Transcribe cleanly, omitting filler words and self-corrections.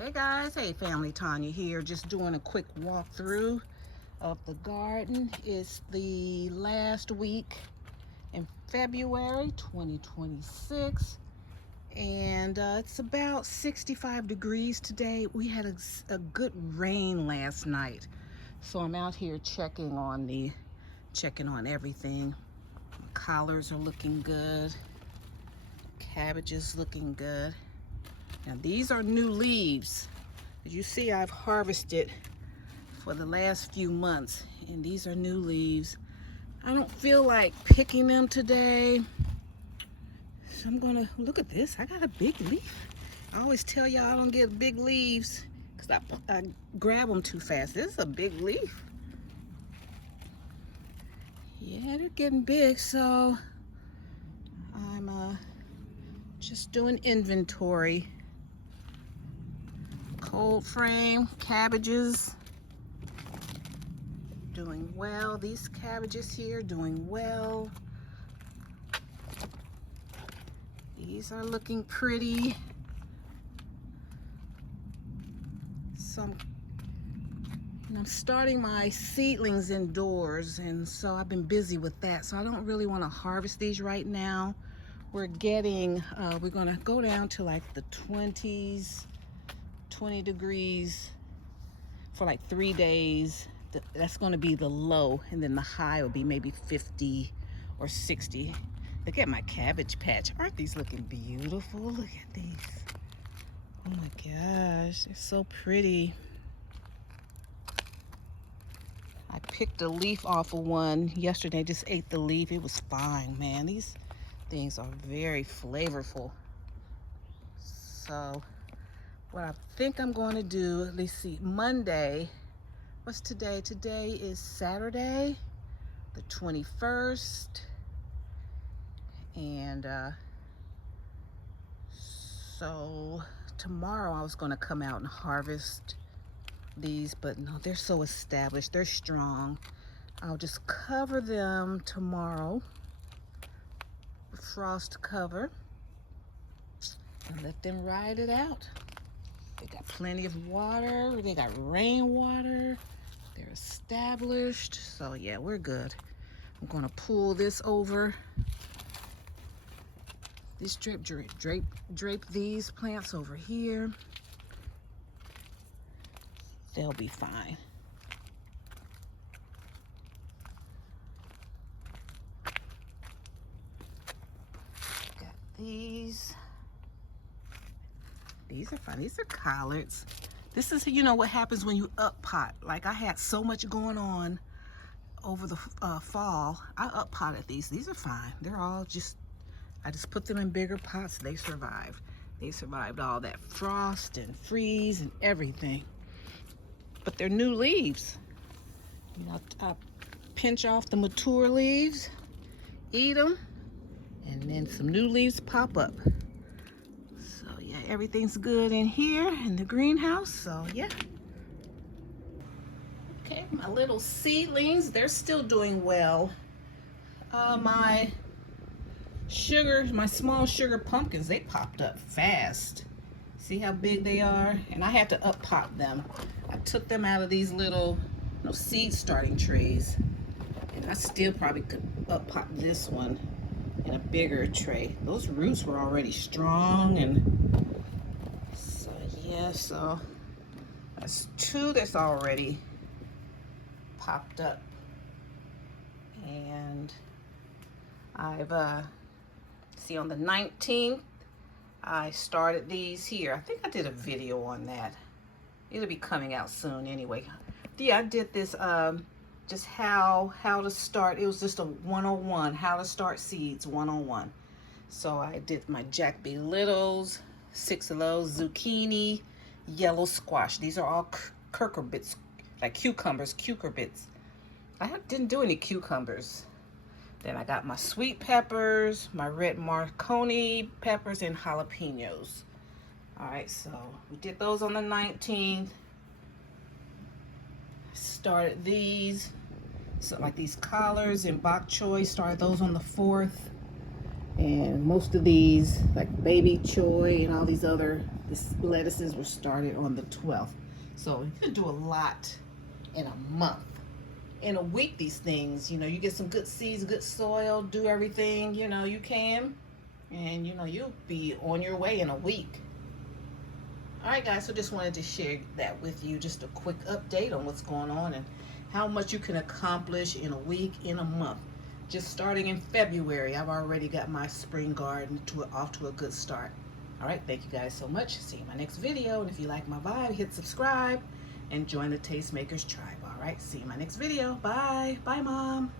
Hey guys, hey family, Tanya here, just doing a quick walkthrough of the garden. It's the last week in February 2026 and it's about 65 degrees today. We had a good rain last night, so I'm out here checking on everything. Collards are looking good, cabbages looking good. Now these are new leaves. As you see, I've harvested for the last few months, and these are new leaves. I don't feel like picking them today, so I'm gonna look at this. I got a big leaf. I always tell y'all I don't get big leaves because I grab them too fast. This is a big leaf. Yeah, they're getting big, so I'm just doing inventory. Cold frame cabbages doing well. These cabbages here doing well. These are looking pretty. So I'm starting my seedlings indoors, and so I've been busy with that, so I don't really want to harvest these right now. We're gonna go down to like the 20s, 20 degrees for like 3 days. That's going to be the low, and then the high will be maybe 50 or 60. Look at my cabbage patch. Aren't these looking beautiful? Look at these. Oh my gosh, they're so pretty. I picked a leaf off of one yesterday, just ate the leaf. It was fine, man. These things are very flavorful. So what I think I'm going to do, let's see, Monday, what's today? Today is Saturday, the 21st. And so tomorrow I was going to come out and harvest these, but no, they're so established. They're strong. I'll just cover them tomorrow, frost cover, and let them ride it out. They got plenty of water. They got rainwater. They're established. So yeah, we're good. I'm gonna pull this over. This drape these plants over here. They'll be fine. Got these. These are fine. These are collards. This is, you know, what happens when you up pot. Like I had so much going on over the fall. I up potted these. These are fine. They're all just, I just put them in bigger pots. They survived. They survived all that frost and freeze and everything. But they're new leaves. You know, I pinch off the mature leaves, eat them, and then some new leaves pop up. So yeah, everything's good in here in the greenhouse. So yeah. Okay, my little seedlings, they're still doing well. My small sugar pumpkins, they popped up fast. See how big they are? And I had to up pot them. I took them out of these little seed starting trays. And I still probably could up pot this one in a bigger tray. Those roots were already strong, and so yeah, so that's 2 that's already popped up. And I've see, on the 19th I started these here. I think I did a video on that. It'll be coming out soon anyway. Yeah, I did this just how to start. It was just a 101, how to start seeds 101. So I did my Jack B. Littles, 6 of those, zucchini, yellow squash. These are all cucurbits, like cucurbits. I didn't do any cucumbers. Then I got my sweet peppers, my red Marconi peppers, and jalapenos. All right, so we did those on the 19th. Started these, so like these collards and bok choy, started those on the 4th. And most of these, like baby choy and all these other lettuces, were started on the 12th. So you can do a lot in a month. In a week, these things, you get some good seeds, good soil, do everything, you can. And, you'll be on your way in a week. All right, guys, so just wanted to share that with you. Just a quick update on what's going on and how much you can accomplish in a week, in a month. Just starting in February, I've already got my spring garden off to a good start. All right, thank you guys so much. See you in my next video. And if you like my vibe, hit subscribe and join the Tastemakers tribe. All right, see you in my next video. Bye. Bye, Mom.